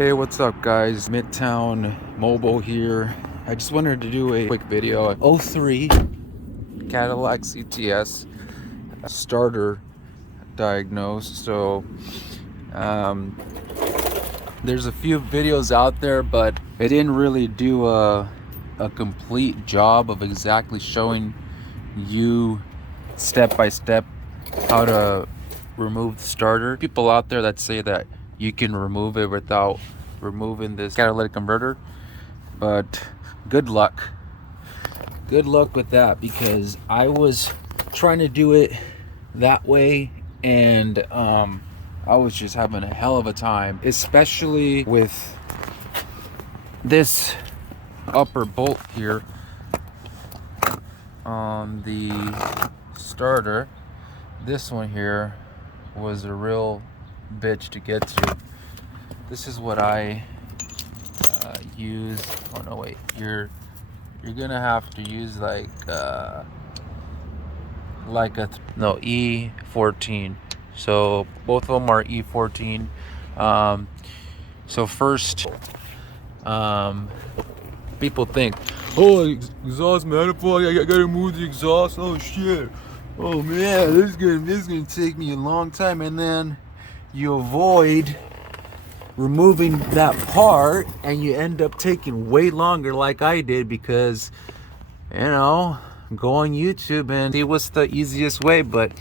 Hey, what's up guys? Midtown Mobile here. I just wanted to do a quick video. '03 Cadillac CTS starter diagnosed. So there's a few videos out there, but it didn't really do a complete job of exactly showing you step by step how to remove the starter. People out there that say that you can remove it without removing this catalytic converter, but good luck with that, because I was trying to do it that way and I was just having a hell of a time, especially with this upper bolt here on the starter. This one here was a real bitch to get to. This is what I use. Oh no, wait, you're gonna have to use like E14. So both of them are E14. So first, people think, oh, exhaust manifold, I gotta move the exhaust. Oh shit, oh man, this is gonna take me a long time. And then you avoid removing that part and you end up taking way longer, like I did, because go on YouTube and see what's the easiest way. But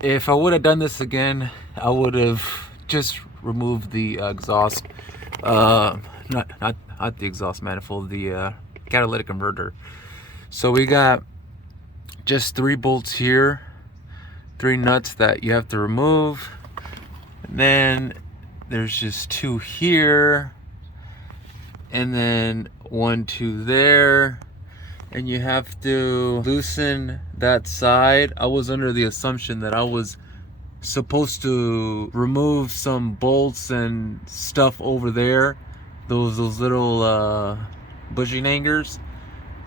if I would have done this again, I would have just removed the exhaust, not the exhaust manifold, the catalytic converter. So we got just 3 bolts here, 3 nuts that you have to remove, and then there's just 2 here, and then 1, 2 there, and you have to loosen that side. I was under the assumption that I was supposed to remove some bolts and stuff over there, those little bushing hangers,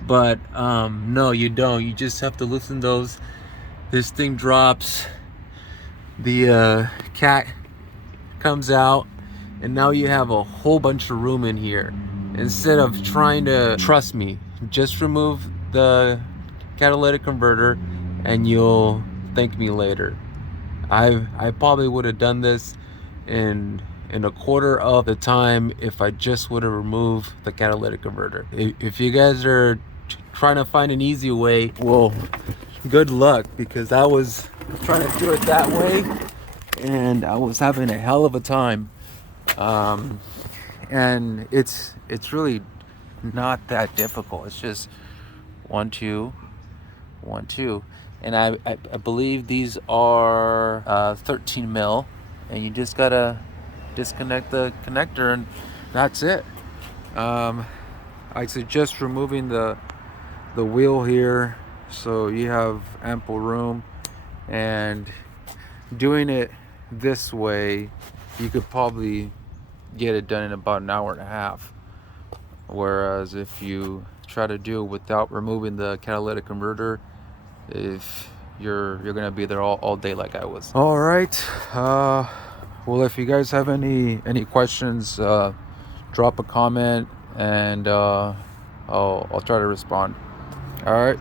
but no, you don't. You just have to loosen those. This thing drops, the cat comes out, and now you have a whole bunch of room in here. Instead of trying to, trust me, just remove the catalytic converter and you'll thank me later. I probably would have done this in a quarter of the time if I just would have removed the catalytic converter. If you guys are trying to find an easy way, well, good luck, because I was trying to do it that way and I was having a hell of a time. And it's really not that difficult. It's just 1, 2, 1, 2, and I believe these are 13 mil, and you just gotta disconnect the connector and that's it. I suggest removing the wheel here so you have ample room, and doing it this way you could probably get it done in about an hour and a half, whereas if you try to do it without removing the catalytic converter, if you're gonna be there all day like I was. All right, well, if you guys have any questions, drop a comment and I'll try to respond. All right.